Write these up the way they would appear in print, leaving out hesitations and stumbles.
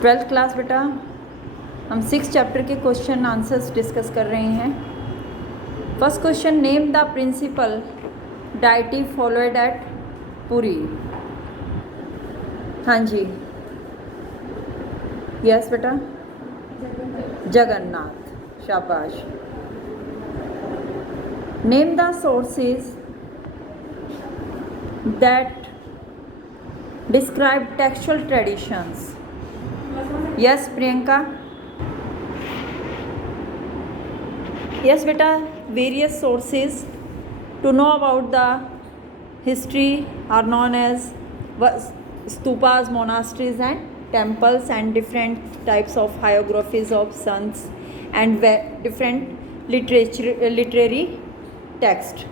Twelfth class बेटा, हम 6 chapter के क्वेश्चन आंसर्स डिस्कस कर रहे हैं। First question, name the principal deity followed at Puri. हाँ जी, यस बेटा, जगन्नाथ, शाबाश। Name the sources that describe textual traditions. Yes Priyanka, yes बेटा, various sources to know about the history are known as stupas, monasteries and temples, and different types of hagiographies of saints and different literary text.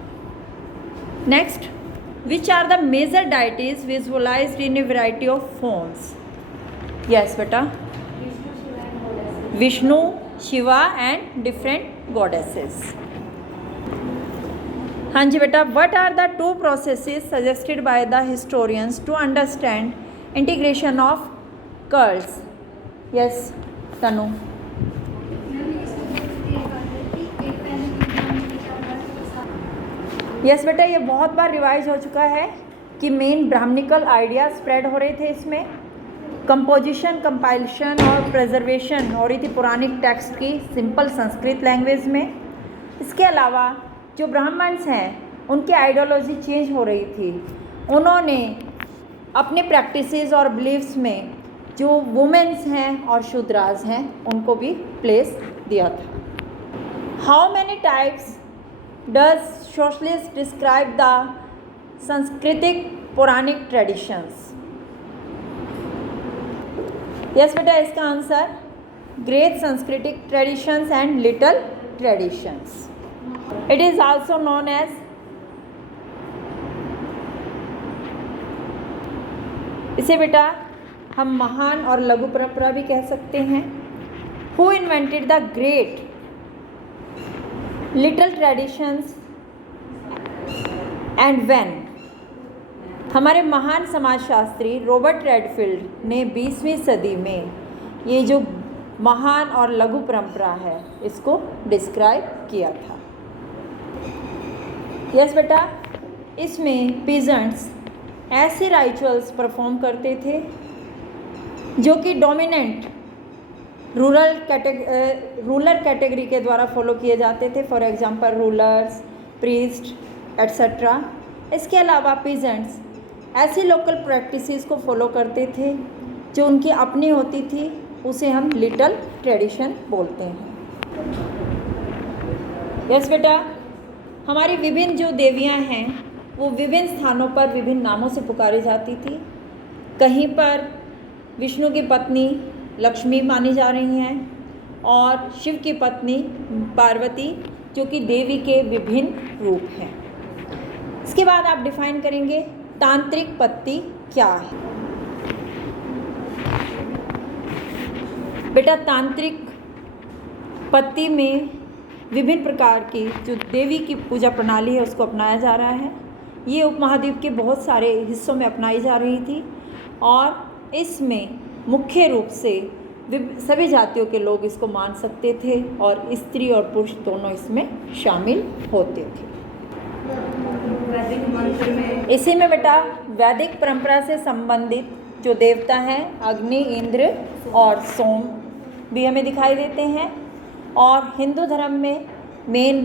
Next, which are the major deities visualized in a variety of forms? Yes beta, Vishnu, Shiva and different goddesses. हाँ जी बेटा, what are the two processes suggested by the historians to understand integration of cults? Yes, Tanu. Yes बेटा, ये बहुत बार revise हो चुका है कि main Brahminical idea spread हो रहे थे। इसमें कंपोजिशन, कंपाइलेशन और प्रिजर्वेशन हो रही थी पुरानिक टेक्स्ट की सिंपल संस्कृत लैंग्वेज में। इसके अलावा जो ब्राह्मण्स हैं उनकी आइडियोलॉजी चेंज हो रही थी। उन्होंने अपने प्रैक्टिसेस और बिलीव्स में जो वुमेन्स हैं और शूद्राज हैं उनको भी प्लेस दिया था। How many types does socialist describe the सांस्कृतिक पुरानिक ट्रेडिशंस? यस बेटा, इसका आंसर ग्रेट सांस्कृतिक traditions and little traditions. It is also known as इसे बेटा हम महान और लघु परंपरा भी कह सकते हैं। Who invented the great little traditions and when? हमारे महान समाजशास्त्री रॉबर्ट रेडफील्ड ने 20वीं सदी में ये जो महान और लघु परंपरा है इसको डिस्क्राइब किया था। यस बेटा, इसमें पीजेंट्स ऐसे राइचुअल्स परफॉर्म करते थे जो कि डोमिनेंट रूलर कैटेगरी के द्वारा फॉलो किए जाते थे। For example rulers, priest etcetera. इसके अलावा पीजेंट्स ऐसी लोकल प्रैक्टिसेस को फॉलो करते थे जो उनकी अपनी होती थी, उसे हम लिटल ट्रेडिशन बोलते हैं। यस बेटा, हमारी विभिन्न जो देवियां हैं वो विभिन्न स्थानों पर विभिन्न नामों से पुकारी जाती थी। कहीं पर विष्णु की पत्नी लक्ष्मी मानी जा रही हैं और शिव की पत्नी पार्वती, जो कि देवी के विभिन्न रूप हैं। इसके बाद आप डिफाइन करेंगे तांत्रिक पत्ति क्या है। बेटा, तांत्रिक पत्ति में विभिन्न प्रकार की जो देवी की पूजा प्रणाली है उसको अपनाया जा रहा है। ये उपमहाद्वीप के बहुत सारे हिस्सों में अपनाई जा रही थी और इसमें मुख्य रूप से सभी जातियों के लोग इसको मान सकते थे और स्त्री और पुरुष दोनों इसमें शामिल होते थे। इसी में बेटा वैदिक परंपरा से संबंधित जो देवता हैं अग्नि, इंद्र और सोम भी हमें दिखाई देते हैं। और हिंदू धर्म में मेन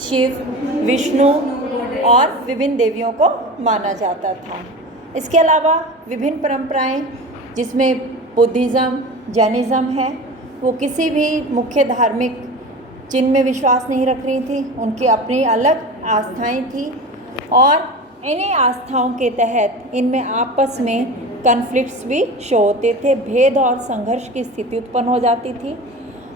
शिव, विष्णु और विभिन्न देवियों को माना जाता था। इसके अलावा विभिन्न परंपराएं जिसमें बुद्धिज़्म, जैनिज़्म है, वो किसी भी मुख्य धार्मिक चिन्ह में विश्वास नहीं रख रही थी। उनकी अपनी अलग आस्थाएं थी और इन्हीं आस्थाओं के तहत इनमें आपस में कन्फ्लिक्ट्स भी शो होते थे। भेद और संघर्ष की स्थिति उत्पन्न हो जाती थी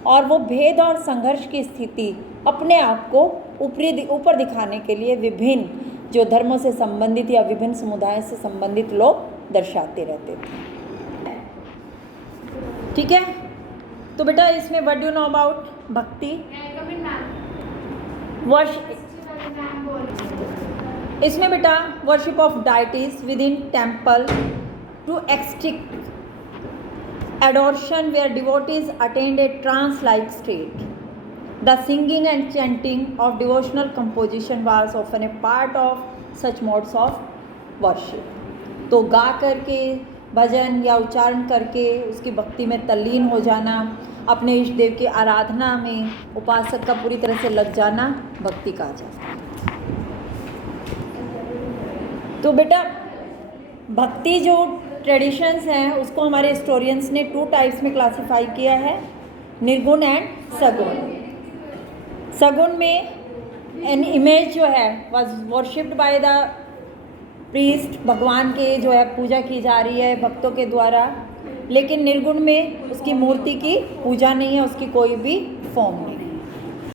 और वो भेद और संघर्ष की स्थिति अपने आप को ऊपर दिखाने के लिए विभिन्न जो धर्मों से संबंधित या विभिन्न समुदायों से संबंधित लोग दर्शाते रहते थे। ठीक है, तो बेटा इसमें what do you know about bhakti? इसमें बेटा worship of deities within temple to extract adoration where devotees attained a trance-like state. The singing and chanting of devotional composition was often a part of such modes of worship. तो गा करके भजन या उच्चारण करके उसकी भक्ति में तल्लीन हो जाना, अपने इष्ट देव की आराधना में उपासक का पूरी तरह से लग जाना भक्ति कहा जाता है। तो बेटा भक्ति जो ट्रेडिशंस हैं उसको हमारे हिस्टोरियंस ने 2 टाइप्स में क्लासिफाई किया है, निर्गुण एंड सगुण। सगुण में एन इमेज जो है was worshipped by the priest, भगवान के जो है पूजा की जा रही है भक्तों के द्वारा, लेकिन निर्गुण में उसकी मूर्ति की पूजा नहीं है, उसकी कोई भी फॉर्म नहीं।